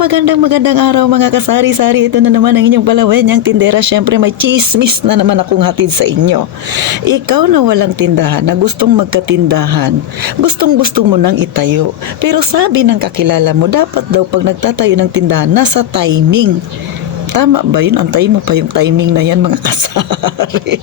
magandang araw mga kasari-sari. Ito na naman ang inyong palawenyang tindera. Siyempre may chismis na naman akong hatid sa inyo. Ikaw na walang tindahan, na gustong magkatindahan, gustong-gusto mo nang itayo. Pero sabi ng kakilala mo, dapat daw pag nagtatayo ng tindahan, nasa timing. Tama ba yun? Antayin mo pa yung timing na yan mga kasari.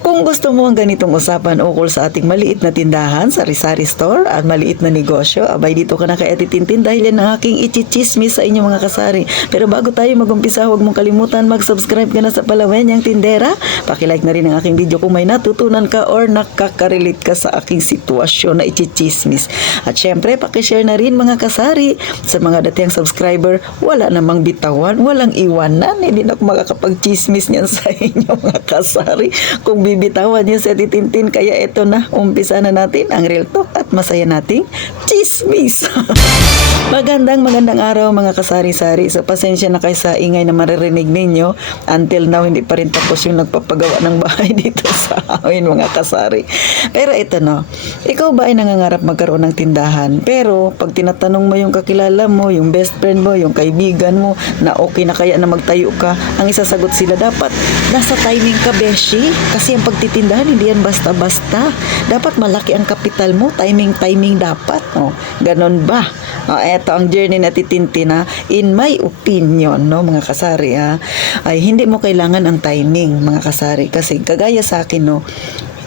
Kung gusto mo ang ganitong usapan ukol sa ating maliit na tindahan, sari-sari store at maliit na negosyo, abay dito ka na kay Ate Tintin dahil yan ang aking ichichismis sa inyo mga kasari. Pero bago tayo mag-umpisa, huwag mong kalimutan mag-subscribe ka na sa Palawenyang Tindera. Pakilike na rin ang aking video kung may natutunan ka or nakaka-relate ka sa aking sitwasyon na ichichismis. At syempre, pakishare na rin mga kasari sa mga dating subscriber. Wala namang bitawan, walang iwanan. Hindi na ako makakapag-chismis niyan sa inyo mga kasari. Kung bibitawan niyo si Ate Tintin, kaya eto na, umpisa na natin ang real talk at masaya nating chismis. Magandang araw mga kasari-sari. So pasensya na kayo sa ingay na maririnig ninyo. Until now, hindi pa rin tapos yung nagpapagawa ng bahay dito sa amin mga kasari. Pero ito no, ikaw ba ay nangangarap magkaroon ng tindahan? Pero pag tinatanong mo yung kakilala mo, yung best friend mo, yung kaibigan mo, na okay na kaya na magtayo ka, ang isasagot sila, dapat nasa timing ka, beshi. Kasi ang pagtitindahan, hindi yan basta-basta. Dapat malaki ang kapital mo, timing dapat. Oh, ganon ba? Eto ang journey na Tintin na in my opinion, no, mga kasari, ay hindi mo kailangan ang timing mga kasari. Kasi kagaya sa akin, no,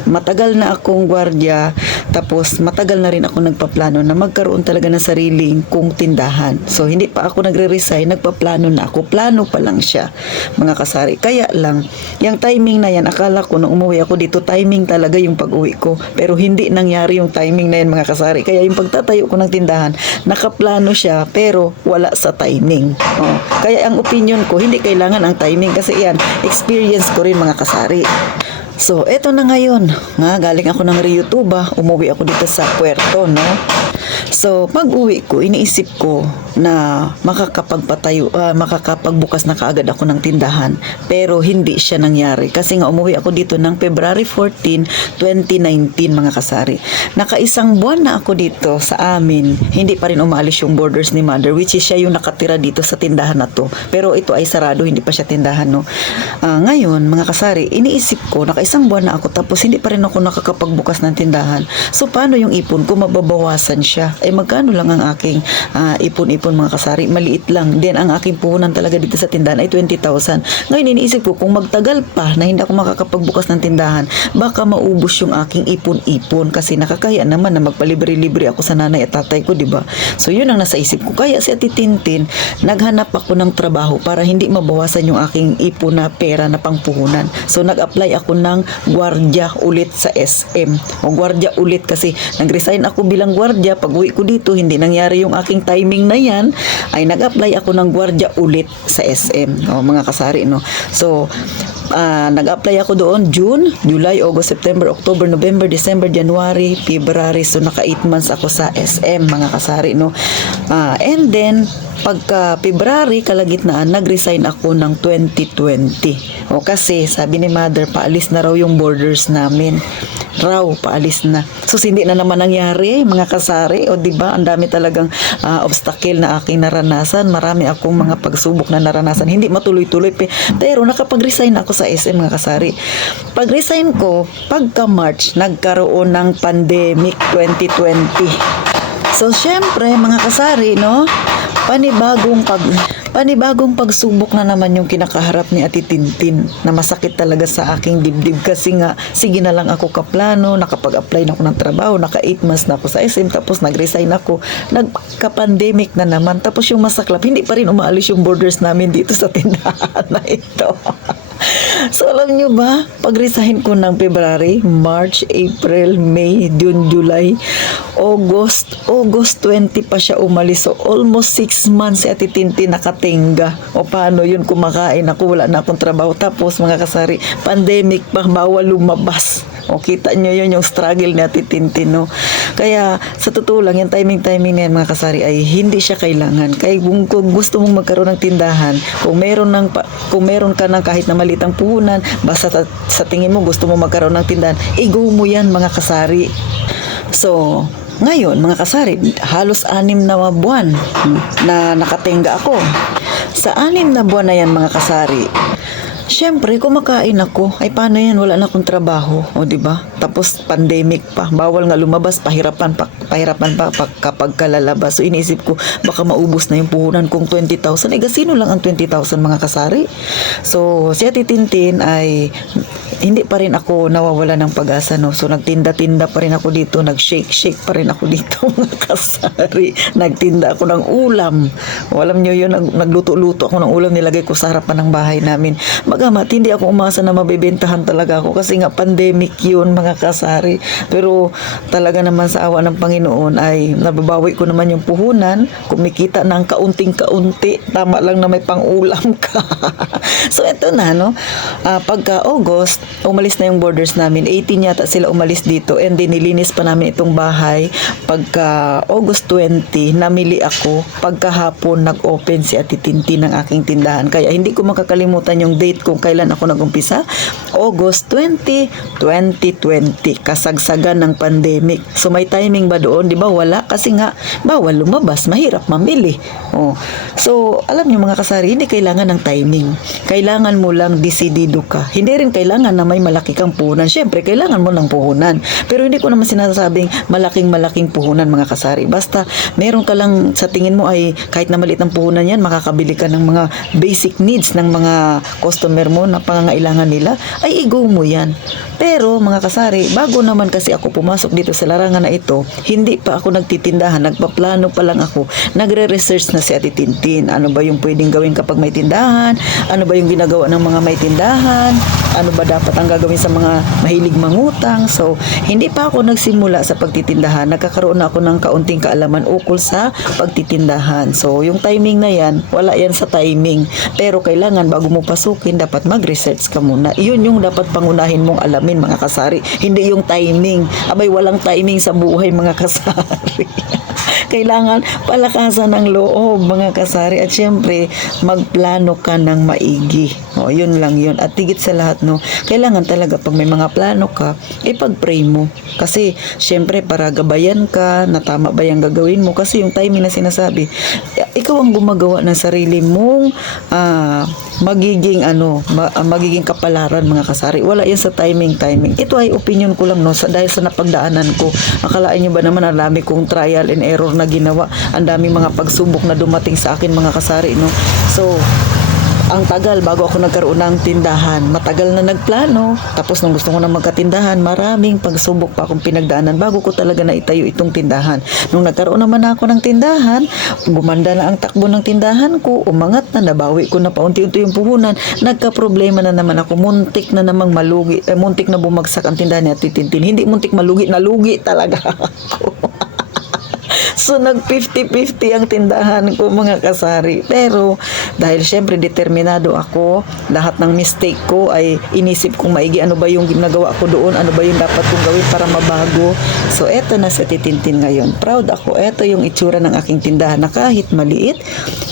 matagal na akong gwardiya, tapos matagal na rin ako nagpaplano na magkaroon talaga ng sariling kong tindahan. So hindi pa ako nagre-resign, nagpaplano na ako. Plano pa lang siya mga kasari. Kaya lang, yung timing na yan, akala ko nung umuwi ako dito, timing talaga yung pag-uwi ko. Pero hindi nangyari yung timing na yan mga kasari. Kaya yung pagtatayo ko ng tindahan, nakaplano siya pero wala sa timing. Kaya ang opinion ko, hindi kailangan ang timing kasi yan, experience ko rin mga kasari. So, eto na ngayon. Galing ako ng Rio Tuba, umuwi ako dito sa Puerto, no? So, pag-uwi ko, iniisip ko na makakapagbukas na kaagad ako ng tindahan. Pero hindi siya nangyari. Kasi nga umuwi ako dito ng February 14, 2019 mga kasari. Nakaisang buwan na ako dito sa amin. Hindi pa rin umalis yung borders ni Mother, which is siya yung nakatira dito sa tindahan na to. Pero ito ay sarado, hindi pa siya tindahan, no? Ngayon, mga kasari, iniisip ko, nakaisang buwan na ako tapos hindi pa rin ako nakakapagbukas ng tindahan. So, paano yung ipon ko? Mababawasan siya. Magkano lang ang aking ipon-ipon mga kasari? Maliit lang. Then, ang aking puhunan talaga dito sa tindahan ay 20,000. Ngayon, iniisip ko, kung magtagal pa na hindi ako makakapagbukas ng tindahan, baka maubos yung aking ipon-ipon kasi nakakaya naman na magpalibre-libre ako sa nanay at tatay ko, diba? So, yun ang nasa isip ko. Kaya si Ate Tintin, naghanap ako ng trabaho para hindi mabawasan yung aking ipon na pera na pangpuhunan. So, nag-apply ako ng gwardiya ulit sa SM. O gwardiya ulit kasi nag-resign ako bilang gwardiya. Pag-uwi ko dito, hindi nangyari yung aking timing na yan, ay nag-apply ako ng gwardiya ulit sa SM. O, mga kasari, no? So, nag-apply ako doon June, July, August, September, October, November, December, January, February. So, naka 8 months ako sa SM, mga kasari, no? And then, pagka February, kalagitnaan, nag-resign ako ng 2020. O kasi, sabi ni Mother, paalis na raw yung borders namin. Paalis na. So, hindi na naman nangyari, mga kasari. O, diba, ang dami talagang obstacle na aking naranasan. Marami akong mga pagsubok na naranasan. Hindi matuloy-tuloy. Pero, nakapag-resign ako sa SM, mga kasari. Pag-resign ko, pagka March, nagkaroon ng pandemic 2020. So, syempre, mga kasari, no? Panibagong pagsubok na naman yung kinakaharap ni Ate Tintin na masakit talaga sa aking dibdib kasi nga, sige na lang ako kaplano, nakapag-apply na ako ng trabaho, naka 8 months na ako sa SM, tapos nag-resign ako, nagka-pandemic na naman, tapos yung masaklap, hindi pa rin umaalis yung borders namin dito sa tindahan na ito. So, alam nyo ba, pag-resign ko ng February, March, April, May, June, July, August 20 pa siya umalis. So, almost 6 months si Ate Tintin nakatingga. O paano yun, kumakain ako, wala na akong trabaho. Tapos, mga kasari, pandemic pa, bawal lumabas. O, kita nyo yun yung struggle ni Ate Tintin, no? Kaya, sa totoo lang, yung timing na yan, mga kasari, ay hindi siya kailangan. Kaya kung gusto mong magkaroon ng tindahan, kung meron ka ng kahit na malitang puhunan, basta sa tingin mo gusto mo magkaroon ng tindahan, i-go mo yan, mga kasari. So, Ngayon, mga kasari, halos 6 na buwan na nakatingga ako. Sa 6 na buwan na yan, mga kasari, syempre, kumakain ako. Ay, paano yan? Wala na akong trabaho. O, di ba? Tapos, pandemic pa. Bawal nga lumabas. Pahirapan pa kapag kalalabas. So, iniisip ko, baka maubos na yung puhunan kong 20,000. Eh, gasino lang ang 20,000, mga kasari? So, si Ate Tintin ay hindi pa rin ako nawawala ng pag-asa, no? So, nagtinda-tinda pa rin ako dito. Nag-shake-shake pa rin ako dito, mga kasari. Nagtinda ako ng ulam. O, alam nyo yun, nagluto-luto ako ng ulam. Nilagay ko sa harapan ng bahay namin. Magamat, hindi ako umasa na mabibentahan talaga ako kasi nga pandemic yun, mga kasari. Pero talaga naman sa awa ng Panginoon ay nababawi ko naman yung puhunan. Kumikita ng kaunting-kaunti. Tama lang na may pang-ulam ka. So, eto na, no? Pagka August, umalis na yung borders namin. 18 yata sila umalis dito and then nilinis pa namin itong bahay. Pagka August 20, namili ako. Pagkahapon, nag-open si Ate Tintin ng aking tindahan. Kaya hindi ko makakalimutan yung date kung kailan ako nag-umpisa. August 20, 2020. Kasagsagan ng pandemic. So, may timing ba doon? Di ba? Wala. Kasi nga, bawal lumabas. Mahirap mamili. Oh. So, alam niyo mga kasari, hindi kailangan ng timing. Kailangan mo lang desidido ka. Hindi rin kailangan na may malaki kang puhunan. Siyempre, kailangan mo ng puhunan. Pero hindi ko naman sinasabing malaking puhunan, mga kasari. Basta, meron ka lang sa tingin mo ay kahit na maliit ang puhunan yan, makakabili ka ng mga basic needs ng mga customer mo na pangangailangan nila, ay i-go mo yan. Pero, mga kasari, bago naman kasi ako pumasok dito sa larangan na ito, hindi pa ako nagtitindahan, nagpaplano pa lang ako, nagre-research na si Ate Tintin. Ano ba yung pwedeng gawin kapag may tindahan? Ano ba yung ginagawa ng mga may tindahan? Ano ba dapat ang gagawin sa mga mahilig mangutang? So, hindi pa ako nagsimula sa pagtitindahan. Nagkakaroon na ako ng kaunting kaalaman ukol sa pagtitindahan. So, yung timing na yan, wala yan sa timing. Pero kailangan bago mo pasukin, dapat mag-research ka muna. Yun yung dapat pangunahin mong alamin, mga kasari. Hindi yung timing. Abay, walang timing sa buhay, mga kasari. Kailangan palakasan ng loob, mga kasari. At syempre, magplano ka ng maigi. O, yun lang yun. At higit sa lahat, no, kailangan talaga pag may mga plano ka, ipag-pray mo. Kasi, syempre, para gabayan ka, na tama ba yung gagawin mo. Kasi yung timing na sinasabi, ikaw ang gumagawa ng sarili mong magiging magiging kapalaran, mga kasari. Wala yan sa timing. Ito ay opinion ko lang, no, dahil sa napagdaanan ko. Akalain nyo ba naman ang dami kong trial and error na ginawa, ang daming mga pagsubok na dumating sa akin, mga kasari, no. So, ang tagal bago ako nagkaroon ng tindahan. Matagal na nagplano. Tapos nung gusto ko na magkatindahan, maraming pagsubok pa akong pinagdaanan bago ko talaga na itayo itong tindahan. Nung nagkaroon naman ako ng tindahan, gumanda na ang takbo ng tindahan ko, umangat na, nabawi ko na paunti-unti yung puhunan, nagka-problema na naman ako, muntik na namang malugi, muntik na bumagsak ang tindahan ni Ate Tintin. Hindi muntik malugi, nalugi talaga ako. So, nag-50-50 ang tindahan ko, mga kasari. Pero, dahil syempre determinado ako, lahat ng mistake ko ay inisip kong maigi, ano ba yung ginagawa ko doon, ano ba yung dapat kong gawin para mabago. So, eto na sa Ate Tintin ngayon. Proud ako. Eto yung itsura ng aking tindahan na kahit maliit,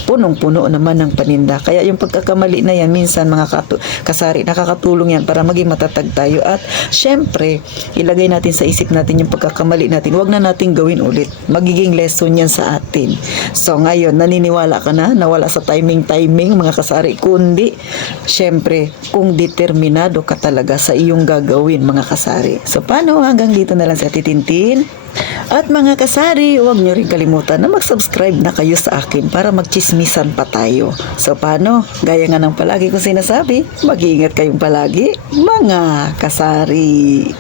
punong-puno naman ng paninda. Kaya yung pagkakamali na yan, minsan mga kasari, nakakatulong yan para maging matatag tayo. At syempre, ilagay natin sa isip natin yung pagkakamali natin. Huwag na natin gawin ulit. Magiging lesson yan sa atin. So ngayon, naniniwala ka na wala sa timing, mga kasari, kundi syempre, kung determinado ka talaga sa iyong gagawin, mga kasari. So paano? Hanggang dito na lang sa Ate Tintin. At mga kasari, huwag nyo rin kalimutan na mag-subscribe na kayo sa akin para magchismisan pa tayo. So paano? Gaya nga ng palagi ko sinasabi, mag-iingat kayong palagi, mga kasari.